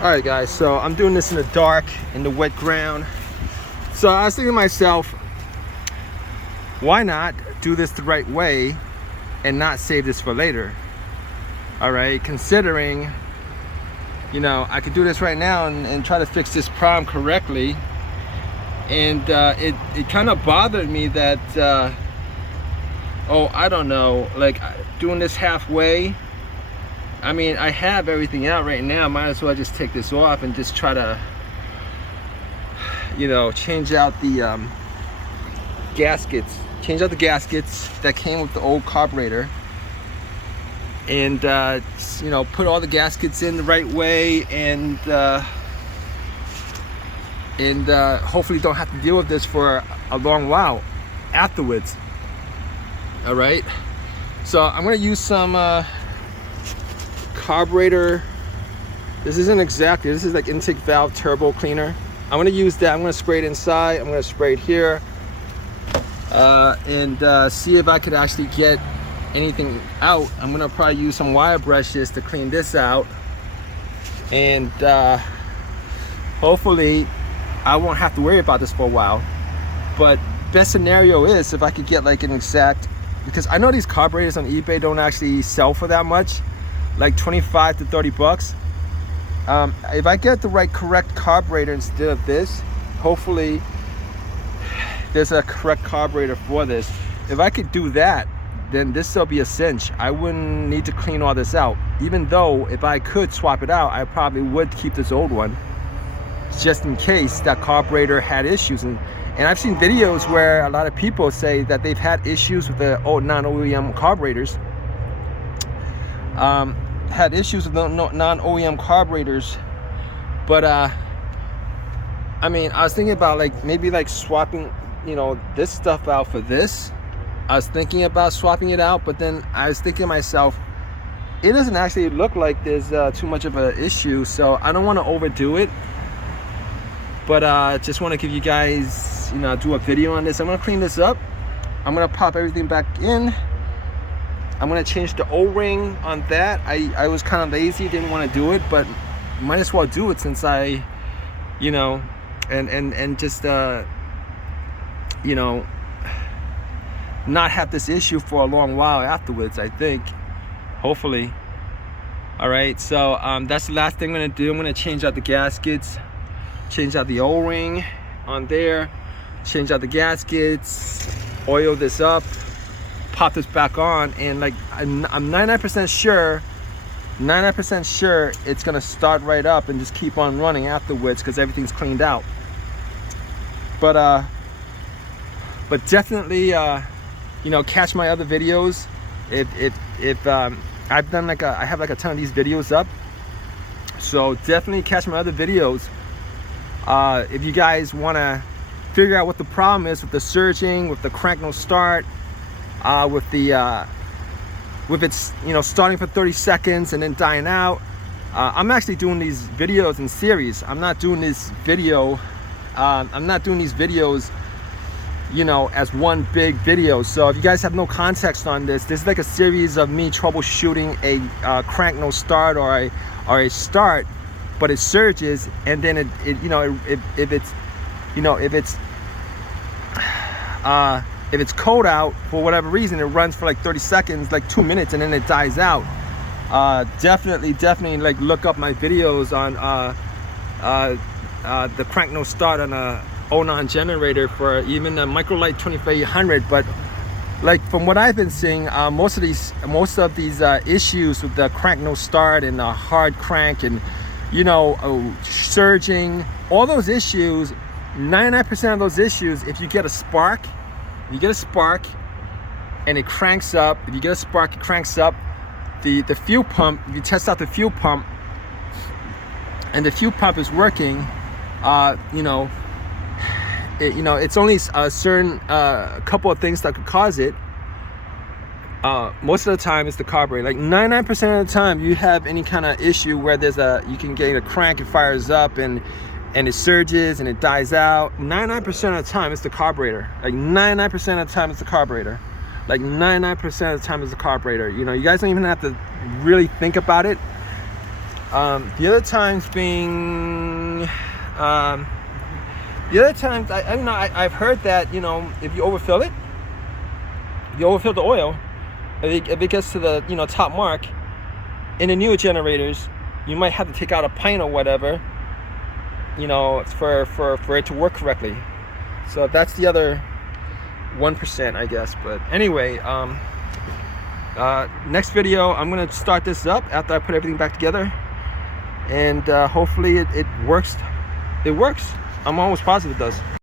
All right, guys, so I'm doing this in the dark, in the wet ground. So I was thinking to myself, why not do this the right way and not save this for later? All right, considering, you know, I could do this right now and try to fix this problem correctly. And it kind of bothered me that, I don't know, like doing this halfway. I mean, I have everything out right now. Might as well just take this off and just try to, you know, change out the gaskets. Change out the gaskets that came with the old carburetor. And, you know, put all the gaskets in the right way and hopefully don't have to deal with this for a long while afterwards. All right. So I'm going to use some carburetor. This isn't exactly, this is like intake valve turbo cleaner. I'm going to use that. I'm going to spray it inside. I'm going to spray it here and see if I could actually get anything out. I'm going to probably use some wire brushes to clean this out, and hopefully I won't have to worry about this for a while. But best scenario is if I could get like an exact, because I know these carburetors on eBay don't actually sell for that much, like 25 to 30 bucks. If I get the right correct carburetor instead of this, hopefully there's a correct carburetor for this. If I could do that, then this will be a cinch. I wouldn't need to clean all this out. Even though if I could swap it out, I probably would keep this old one, just in case that carburetor had issues. And I've seen videos where a lot of people say that they've had issues with the old non-OEM carburetors. Had issues with the non-OEM carburetors. But I mean, I was thinking about like maybe like swapping, you know, this stuff out for this. I was thinking about swapping it out, but then I was thinking to myself, it doesn't actually look like there's too much of an issue, so I don't want to overdo it. But just want to give you guys, you know, do a video on this. I'm gonna clean this up. I'm gonna pop everything back in. I'm gonna change the O-ring on that. I was kind of lazy, didn't want to do it, but might as well do it since I, you know, and just you know, not have this issue for a long while afterwards, I think, hopefully. All right, so that's the last thing I'm gonna do. I'm gonna change out the gaskets, change out the O-ring on there, change out the gaskets, oil this up, pop this back on, and like I'm 99% sure it's gonna start right up and just keep on running afterwards because everything's cleaned out. But definitely you know, catch my other videos. If I've done like I have like a ton of these videos up, so definitely catch my other videos. If you guys want to figure out what the problem is with the surging, with the crank no start, with it's, you know, starting for 30 seconds and then dying out. I'm actually doing these videos in series. I'm not doing this video. I'm not doing these videos, you know, as one big video. So if you guys have no context on this is like a series of me troubleshooting a crank no start or a start, but it surges, and then it you know, if it's, you know, if it's cold out for whatever reason, it runs for like 30 seconds, like 2 minutes, and then it dies out. Definitely like look up my videos on the crank no start on a Onan generator for even a Microlite 2800. But like from what I've been seeing, most of these issues with the crank no start and the hard crank and, you know, surging, all those issues, 99% of those issues, if you get a spark and it cranks up, if you get a spark, it cranks up, the fuel pump, if you test out the fuel pump and the fuel pump is working, you know, it's only a certain couple of things that could cause it. Most of the time it's the carburetor. Like 99% of the time you have any kind of issue where you can get a crank, it fires up and it surges and it dies out. 99% of the time it's the carburetor. Like 99% of the time it's the carburetor. Like 99% of the time it's the carburetor. You know, you guys don't even have to really think about it. The other times being, I've heard that, you know, if you overfill it, if you overfill the oil, if it gets to the, you know, top mark, in the newer generators, you might have to take out a pint or whatever, you know, for it to work correctly. So that's the other 1%, I guess. But anyway, next video, I'm gonna start this up after I put everything back together, and hopefully it works. It works. I'm almost positive it does.